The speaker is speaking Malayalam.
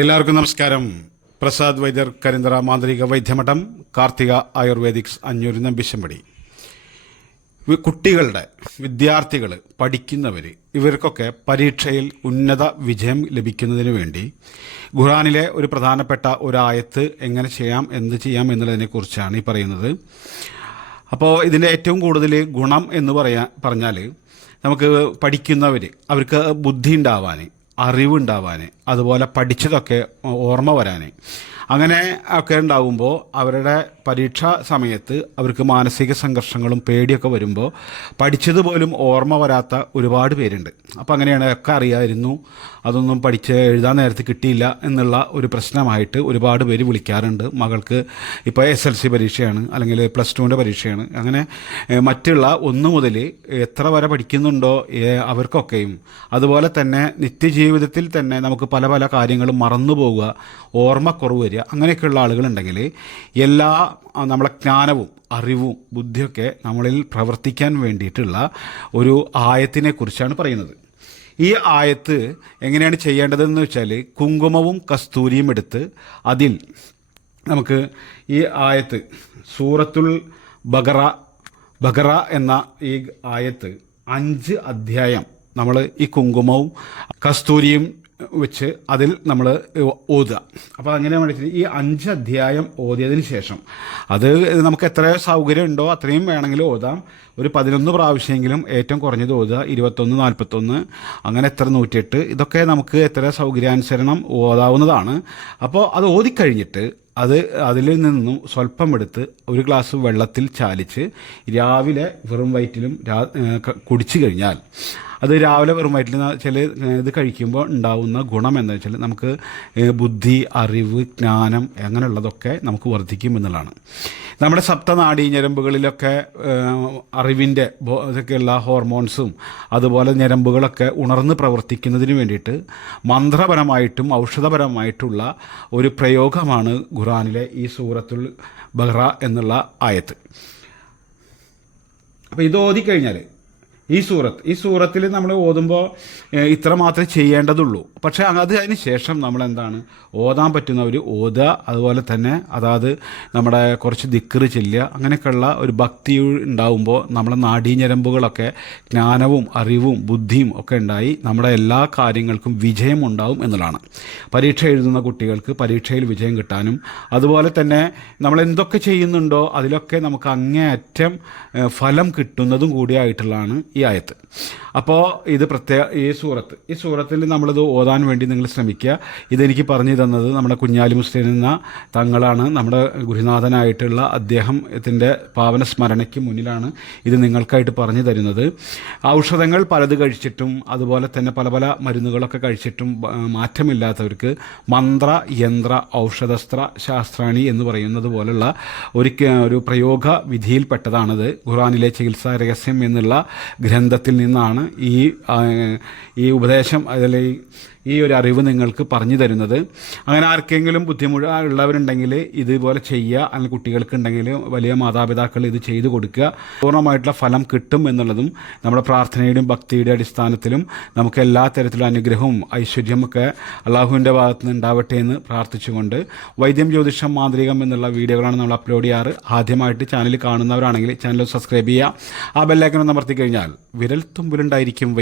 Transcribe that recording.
എല്ലാവർക്കും നമസ്കാരം. പ്രസാദ് വൈദ്യർ കരിന്തറ മാന്ത്രിക വൈദ്യമഠം കാർത്തിക ആയുർവേദിക്സ് അഞ്ഞൂരി നമ്പിശമ്പടി കുട്ടികളുടെ വിദ്യാർത്ഥികൾ പഠിക്കുന്നവർ ഇവർക്കൊക്കെ പരീക്ഷയിൽ ഉന്നത വിജയം ലഭിക്കുന്നതിന് വേണ്ടി ഖുറാനിലെ ഒരു പ്രധാനപ്പെട്ട ഒരായത്ത് എങ്ങനെ ചെയ്യാം എന്ത് ചെയ്യാം എന്നുള്ളതിനെക്കുറിച്ചാണ് ഈ പറയുന്നത്. അപ്പോൾ ഇതിന്റെ ഏറ്റവും കൂടുതൽ ഗുണം എന്ന് പറയാ പറഞ്ഞാൽ നമുക്ക് പഠിക്കുന്നവർ അവർക്ക് ബുദ്ധി ഉണ്ടാവാൻ അറിവുണ്ടാവാൻ അതുപോലെ പഠിച്ചതൊക്കെ ഓർമ്മ വരാൻ അങ്ങനെ ഒക്കെ ഉണ്ടാകുമ്പോൾ അവരുടെ പരീക്ഷാ സമയത്ത് അവർക്ക് മാനസിക സംഘർഷങ്ങളും പേടിയൊക്കെ വരുമ്പോൾ പഠിച്ചതുപോലും ഓർമ്മ വരാത്ത ഒരുപാട് പേരുണ്ട്. അപ്പോൾ അങ്ങനെയാണ് ഒക്കെ അറിയായിരുന്നു. അതൊന്നും പഠിച്ച് എഴുതാൻ നേരത്ത് കിട്ടിയില്ല എന്നുള്ള ഒരു പ്രശ്നമായിട്ട് ഒരുപാട് പേര് വിളിക്കാറുണ്ട്. മകൾക്ക് ഇപ്പോൾ എസ് എൽ സി പരീക്ഷയാണ് അല്ലെങ്കിൽ പ്ലസ് ടുവിന്റെ പരീക്ഷയാണ്. അങ്ങനെ മറ്റുള്ള ഒന്ന് മുതൽ എത്ര വരെ പഠിക്കുന്നുണ്ടോ അവർക്കൊക്കെയും. അതുപോലെ തന്നെ നിത്യജീവിതത്തിൽ തന്നെ നമുക്ക് പല പല കാര്യങ്ങളും മറന്നു പോവുക ഓർമ്മക്കുറവ് വരിക. അങ്ങനെയൊക്കെയുള്ള ആളുകളുണ്ടെങ്കിൽ എല്ലാ നമ്മളെ ജ്ഞാനവും അറിവും ബുദ്ധിയൊക്കെ നമ്മളിൽ പ്രവർത്തിക്കാൻ വേണ്ടിയിട്ടുള്ള ഒരു ആയത്തിനെക്കുറിച്ചാണ് പറയുന്നത്. ഈ ആയത്ത് എങ്ങനെയാണ് ചെയ്യേണ്ടതെന്ന് വെച്ചാൽ കുങ്കുമവും കസ്തൂരിയും എടുത്ത് അതിൽ നമുക്ക് ഈ ആയത്ത് സൂറത്തുൽ ബഗറ ബഗറ എന്ന ഈ ആയത്ത് അഞ്ച് അധ്യായം നമ്മൾ ഈ കുങ്കുമവും കസ്തൂരിയും വെച്ച് അതിൽ നമ്മൾ ഓതുക. അപ്പോൾ അങ്ങനെ വേണ്ടിയിട്ട് ഈ അഞ്ച് അധ്യായം ഓതിയതിന് ശേഷം അത് നമുക്ക് എത്ര സൗകര്യം ഉണ്ടോ അത്രയും വേണമെങ്കിൽ ഓതാം. ഒരു പതിനൊന്ന് പ്രാവശ്യമെങ്കിലും ഏറ്റവും കുറഞ്ഞത് ഓതുക. ഇരുപത്തൊന്ന് നാൽപ്പത്തൊന്ന് അങ്ങനെ എത്ര നൂറ്റിയെട്ട് ഇതൊക്കെ നമുക്ക് എത്ര സൗകര്യാനുസരണം ഓതാവുന്നതാണ്. അപ്പോൾ അത് ഓതിക്കഴിഞ്ഞിട്ട് അത് അതിൽ നിന്നും സ്വല്പം എടുത്ത് ഒരു ഗ്ലാസ് വെള്ളത്തിൽ ചാലിച്ച് രാവിലെ വെറും വയറ്റിലും കുടിച്ചു കഴിഞ്ഞാൽ അത് രാവിലെ വെറും വയറ്റിൽ ചില ഇത് കഴിക്കുമ്പോൾ ഉണ്ടാവുന്ന ഗുണം എന്താ വെച്ചാൽ നമുക്ക് ബുദ്ധി അറിവ് ജ്ഞാനം അങ്ങനെയുള്ളതൊക്കെ നമുക്ക് വർദ്ധിക്കും എന്നുള്ളതാണ്. നമ്മുടെ സപ്തനാഡീ ഞരമ്പുകളിലൊക്കെ അറിവിന്റെ ഇതൊക്കെയുള്ള ഹോർമോൺസും അതുപോലെ ഞരമ്പുകളൊക്കെ ഉണർന്ന് പ്രവർത്തിക്കുന്നതിന് വേണ്ടിയിട്ട് മന്ത്രപരമായിട്ടും ഔഷധപരമായിട്ടുള്ള ഒരു പ്രയോഗമാണ് ഖുറാനിലെ ഈ സൂറത്തുൽ ബഹ്റ എന്നുള്ള ആയത്ത്. അപ്പോൾ ഇത് ഓതിക്കഴിഞ്ഞാൽ ഈ സൂറത്ത്. ഈ സൂറത്തിൽ നമ്മൾ ഓതുമ്പോൾ ഇത്ര മാത്രമേ ചെയ്യേണ്ടതുള്ളൂ. പക്ഷേ അത് അതിന് ശേഷം നമ്മൾ എന്താണ്? ഓതാൻ ഒരു ഓതുക അതുപോലെ തന്നെ അതായത് നമ്മുടെ കുറച്ച് ദിക്കറ് ചെല്ലുക അങ്ങനെയൊക്കെയുള്ള ഒരു ഭക്തി ഉണ്ടാവുമ്പോൾ നമ്മുടെ നാടീഞ്ഞരമ്പുകളൊക്കെ ജ്ഞാനവും അറിവും ബുദ്ധിയും ഒക്കെ ഉണ്ടായി നമ്മുടെ എല്ലാ കാര്യങ്ങൾക്കും വിജയം ഉണ്ടാവും എന്നുള്ളതാണ്. പരീക്ഷ എഴുതുന്ന കുട്ടികൾക്ക് പരീക്ഷയിൽ വിജയം കിട്ടാനും അതുപോലെ തന്നെ നമ്മൾ എന്തൊക്കെ ചെയ്യുന്നുണ്ടോ അതിലൊക്കെ നമുക്ക് അങ്ങേയറ്റം ഫലം കിട്ടുന്നതും കൂടിയായിട്ടുള്ളതാണ് ഈ ആയത്ത് അപ്പോൾ ഇത് പ്രത്യേക ഈ സൂറത്ത് ഈ സൂറത്തിൽ നമ്മളിത് ഓതാൻ വേണ്ടി നിങ്ങൾ ശ്രമിക്കുക. ഇതെനിക്ക് പറഞ്ഞു തന്നത് നമ്മുടെ കുഞ്ഞാലി മുസ്ലിം എന്ന തങ്ങളാണ്. നമ്മുടെ ഗുരുനാഥനായിട്ടുള്ള അദ്ദേഹത്തിന്റെ പാവന സ്മരണയ്ക്ക് മുന്നിലാണ് ഇത് നിങ്ങൾക്കായിട്ട് പറഞ്ഞു തരുന്നത്. ഔഷധങ്ങൾ പലത് കഴിച്ചിട്ടും അതുപോലെ തന്നെ പല പല മരുന്നുകളൊക്കെ കഴിച്ചിട്ടും മാറ്റമില്ലാത്തവർക്ക് മന്ത്ര യന്ത്ര ഔഷധസ്ത്ര ശാസ്ത്രാണി എന്ന് പറയുന്നത് പോലുള്ള ഒരു ഒരു പ്രയോഗ വിധിയിൽപ്പെട്ടതാണത്. ഖുറാനിലെ ചികിത്സാ രഹസ്യം എന്നുള്ള ഗ്രന്ഥത്തിൽ നിന്നാണ് ഈ ഈ ഉപദേശം അതിൽ ഈ- ഒരു അറിവ് നിങ്ങൾക്ക് പറഞ്ഞു തരുന്നത്. അങ്ങനെ ആർക്കെങ്കിലും ബുദ്ധിമുട്ട് ഉള്ളവരുണ്ടെങ്കിൽ ഇതുപോലെ ചെയ്യുക. അല്ലെങ്കിൽ കുട്ടികൾക്ക് ഉണ്ടെങ്കിൽ വലിയ മാതാപിതാക്കൾ ഇത് ചെയ്തു കൊടുക്കുക. പൂർണമായിട്ടുള്ള ഫലം കിട്ടും എന്നുള്ളതും നമ്മുടെ പ്രാർത്ഥനയുടെയും ഭക്തിയുടെ അടിസ്ഥാനത്തിലും നമുക്ക് എല്ലാ തരത്തിലുള്ള അനുഗ്രഹവും ഐശ്വര്യമൊക്കെ അള്ളാഹുവിന്റെ ഭാഗത്ത് നിന്ന് ഉണ്ടാവട്ടെ എന്ന് പ്രാർത്ഥിച്ചുകൊണ്ട് വൈദ്യം ജ്യോതിഷം മാന്ത്രികം എന്നുള്ള വീഡിയോകളാണ് നമ്മൾ അപ്ലോഡ് ചെയ്യാറ്. ആദ്യമായിട്ട് ചാനൽ കാണുന്നവരാണെങ്കിൽ ചാനൽ സബ്സ്ക്രൈബ് ചെയ്യുക. ആ ബെല്ലൈക്കൺ അമർത്തി കഴിഞ്ഞാൽ വിരൽ തുമ്പിലുണ്ടായിരിക്കും